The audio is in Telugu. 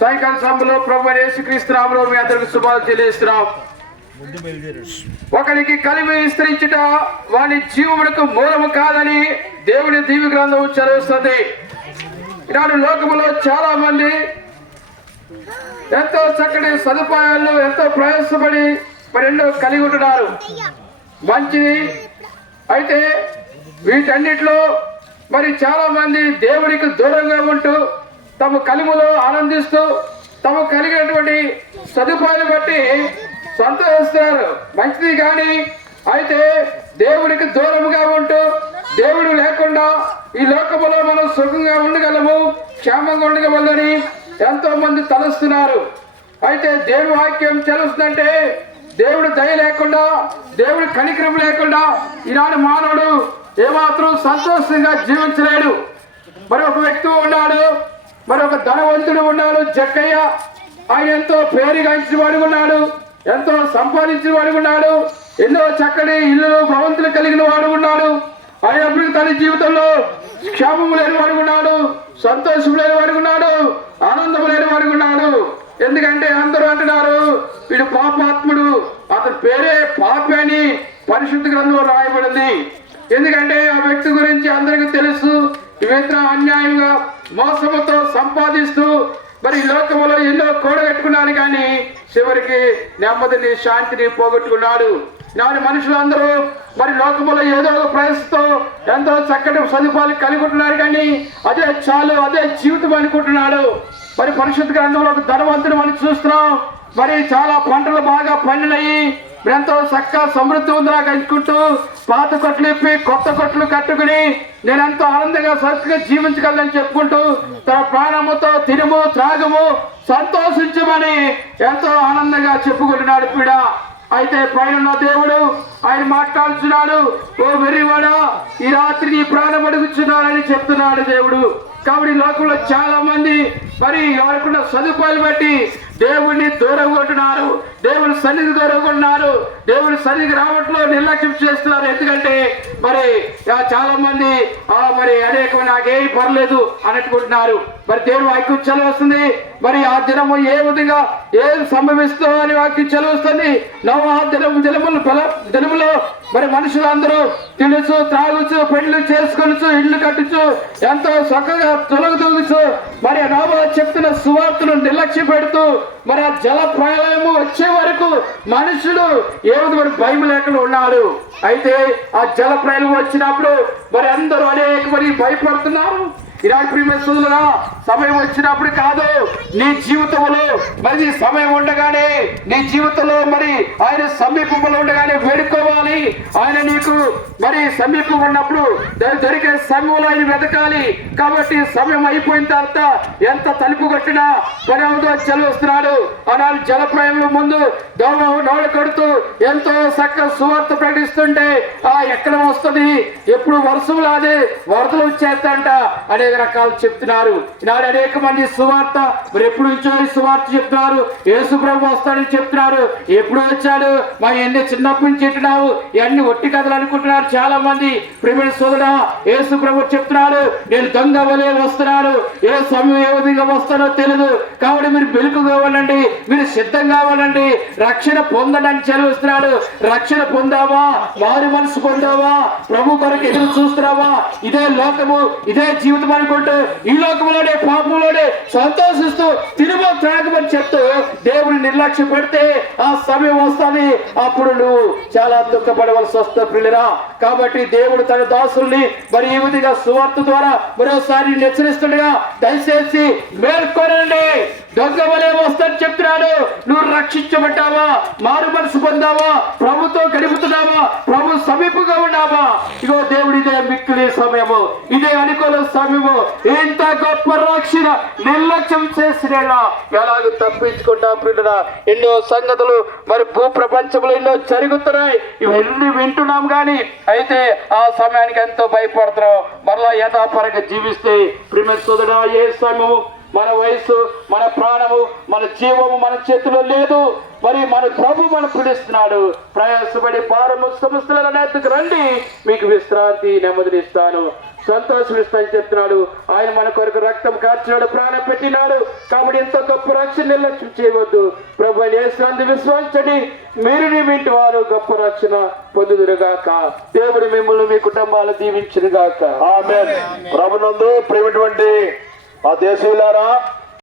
సాయంకాల సమయంలో ప్రభువైన యేసుక్రీస్తు నామములో మీ అందరికి శుభాలు తెలియజేస్తున్నాం. ఒకరికి కలిమి విస్తరించుట వాని జీవమునకు మూలము కాదని దేవుని దీవి గ్రంథం చదివిస్తుంది. ఈనాడు లోకములో చాలా మంది ఎంతో చక్కటి సదుపాయాలు ఎంతో ప్రయాసపడి మరెన్నో కలిగి ఉంటున్నారు, మంచిది. అయితే వీటన్నిటిలో మరి చాలా మంది దేవుడికి దూరంగా ఉంటూ తమ కలిములో ఆనందిస్తూ తమ కలిగినటువంటి సదుపాయాలు బట్టి సంతోషిస్తారు, మంచిది. కానీ అయితే దేవుడికి దూరంగా ఉంటూ దేవుడు లేకుండా ఈ లోకములో మనం సుఖంగా ఉండగలము, క్షేమంగా ఉండగలమని ఎంతో మంది తలుస్తున్నారు. అయితే దేవుడి వాక్యం తెలుస్తుందంటే దేవుడు దయ లేకుండా, దేవుడి కనికరం లేకుండా ఈనాడు మానవుడు ఏమాత్రం సంతోషంగా జీవించలేడు. మరి ఒక వ్యక్తి ఉన్నాడు, మరి ఒక ధనవంతుడు ఉన్నాడు, జక్కయ్య. ఆయన ఎంతో పేరుగాంచిన వాడు ఉన్నాడు, ఎంతో సంపాదించిన వాడు ఉన్నాడు, ఎన్నో చక్కటి ఇల్లు భవంతులు కలిగిన వాడు ఉన్నాడు. అయినప్పటికీ తన జీవితంలో క్షేమము లేని వాడు ఉన్నాడు, సంతోషం లేని వాడు ఉన్నాడు, ఆనందం లేని వాడు ఉన్నాడు. ఎందుకంటే అందరూ అంటున్నారు వీడు పాపాత్ముడు, అతని పేరే పాపి అని పరిశుద్ధ గ్రంథంలో రాయబడింది. ఎందుకంటే ఆ వ్యక్తి గురించి అందరికీ తెలుసు. ఇవేంద్ర అన్యాయంగా మోసముతో సంపాదిస్తూ మరి లోకములో ఎన్నో కూడగట్టుకున్నాడు, కానీ చివరికి నెమ్మదిని శాంతిని పోగొట్టుకున్నాడు. నాడు మనుషులందరూ మరి లోకములో ఏదో ఒక ప్రయత్నంతో ఎంతో చక్కటి సదుపాయాలు కలిగి ఉంటున్నారు, కానీ అదే చాలు, అదే జీవితం అనుకుంటున్నాడు. మరి పరిశుద్ధ గ్రంథంలో ఒక ధనవంతుడు మనం చూస్తున్నాం. మరి చాలా పంటలు బాగా పండినాయి, ఎంతో చక్కగా సమృద్ధి ఉందిలా కలుసుకుంటూ పాత కొట్లు ఇప్పి కొత్త కొట్లు కట్టుకుని నేనెంతో ఆనందంగా సరిగ్గా జీవించగలని చెప్పుకుంటూ తన ప్రాణముతో తినుము త్రాగము సంతోషించమని ఎంతో ఆనందంగా చెప్పుకుంటున్నాడు పీడ. అయితే పైన దేవుడు ఆయన మాట్లాడుతున్నాడు, ఓ వెర్రివాడా, ఈ రాత్రి నీ ప్రాణం అడుగుతున్నాడని చెప్తున్నాడు దేవుడు. కాబట్టి లోకంలో చాలా మంది మరి ఎవరికున్న సదుపాయాలు బట్టి దేవుడిని దూరంగా ఉంటున్నారు, దేవుడి సన్నిధి దూరంగా ఉన్నారు, దేవుడి సన్నిధికి రావట్లో నిర్లక్ష్యం చేస్తున్నారు. ఎందుకంటే మరి చాలా మంది మరి అనేకమైన నాకేం పర్లేదు అన్నట్టుకుంటున్నారు. మరి దేవుడు వాక్యం చదివిస్తుంది. మరి ఆ దినము ఏ విధంగా ఏం సంభవిస్తుందో అని వాక్యం చదివిస్తుంది. నవ దినములో మరి మనుషులందరూ తినచ్చు, త్రాగుచు, పెళ్లి చేసుకొనచ్చు, ఇల్లు కట్టచ్చు, ఎంతో చక్కగా తొలగదూగుచు మరి నోబా చెప్తున్న సువార్తను నిర్లక్ష్య పెడుతూ మరి ఆ జల ప్రళయము వచ్చే వరకు మనుషులు ఏ విధమైన భయం లేకుండా ఉన్నాడు. అయితే ఆ జల ప్రళయం వచ్చినప్పుడు మరి అందరూ అనేక మరి భయపడుతున్నారు. ఈనాడు ప్రియమైన సమయం వచ్చినప్పుడు కాదు, నీ జీవితంలో మరి నీ సమయం ఉండగానే, నీ జీవితంలో మరి ఆయన సమీపంలో ఉండగానే వేడుకోవాలి. ఆయన నీకు మరి సమీపం ఉన్నప్పుడు దొరికే సమయంలో ఆయన వెతకాలి. కాబట్టి సమయం అయిపోయిన తర్వాత ఎంత తలుపు కొట్టినా పని అవుదో చదివిస్తున్నాడు. ఆనాడు జలప్రయంలో ముందు నోడ కొడుతూ ఎంతో చక్కగా సువార్త ప్రకటిస్తుంటే ఎక్కడ వస్తుంది, ఎప్పుడు వర్షం లాదే వరదలు వచ్చేస్తంట అనేక రకాలు చెప్తున్నారు. ఈనాడు అనేక మంది సువార్త మరి ఎప్పుడు నుంచో సువార్త చెప్తున్నారు, యేసు ప్రభు వస్తాడని చెప్తున్నారు. ఎప్పుడు వచ్చాడు, మా ఎన్ని చిన్నప్పటి నుంచి చెప్తున్నావు, ఇవన్నీ ఒట్టి కథలు అనుకుంటున్నారు చాలా మంది. ప్రేమ సోదరా, యేసు ప్రభు చెప్తున్నాడు, నేను దొంగ వలె వస్తున్నాను, ఏ సమయం ఏ విధంగా వస్తానో తెలియదు. కాబట్టి మీరు మెలుకు కావాలండి, మీరు సిద్ధం కావాలండి, రక్షణ పొందడానికి చదివిస్తున్నాడు. రక్షణ పొందావా, వారి మనసు పొందావా, ప్రభు కొరకు ఎదురు చూస్తున్నావా? ఇదే లోకము, ఇదే జీవితం అనుకుంటూ ఈ లోకంలోనే పాపంలోనే సంతోషిస్తూ తిరుగు త్రాగమని చెప్తూ దేవుని నిర్లక్ష్యం పెడితే ఆ సమయం వస్తుంది, అప్పుడు నువ్వు చాలా దుఃఖపడవలసి వస్తుంది ప్రియులరా. కాబట్టి దేవుడు తన దాసుల్ని మరి ఈ విధంగా సువార్త ద్వారా మరోసారి హెచ్చరిస్తుండగా దయచేసి మేల్కొనండి, దొంగ వలె వస్తాను చెప్తున్నాడు. నువ్వు రక్షించబడ్డావా, మారు మనసు పొందావా, ప్రభుతో గడుపుతున్నావా, ప్రభు సమీపంగా ఉన్నావా? ఇగో దేవుడు ఇదే మిక్కిలి సమయము, ఇదే అనుకూల సమయము. ఇంత గొప్ప రక్షణ నిర్లక్ష్యం చేసిన ఎలాగ తప్పించుకుంటా ప్రియులరా? ఎన్నో సంగతులు మరి భూ ప్రపంచంలో ఎన్నో జరుగుతున్నాయి, ఇవన్నీ వింటున్నాం. కానీ అయితే ఆ సమయానికి ఎంతో భయపడుతున్నాం. మరలా యథాపరంగా జీవిస్తే ప్రియమైన సోదరుడా, ఏ సమయం మన వయసు, మన ప్రాణము, మన జీవము మన చేతిలో లేదు. మరి మన ప్రభు మనం పిలుస్తున్నాడు, ప్రయాసపడి భారము సమస్తల నేతకు రండి, మీకు విశ్రాంతి నెమ్మదినిస్తాను, సంతోషమిస్తాను చెప్తున్నాడు. ఆయన మన కొరకు రక్తం కార్చినాడు, ప్రాణం పెట్టినాడు. కాబట్టి ఎంతో గొప్ప రక్షణ నిర్లక్ష్యం చేయవద్దు. ప్రభు యేసునందు విశ్వసించండి, మీరు మీ ఇంటి వారు గొప్ప రక్షణ పొందుదురుగాక. దేవుడు మిమ్మల్ని మీ కుటుంబాలు దీవించునుగాక. ఆమేన్. ప్రభునందు ప్రియమైనటువంటి ఆ దేశీయులారా,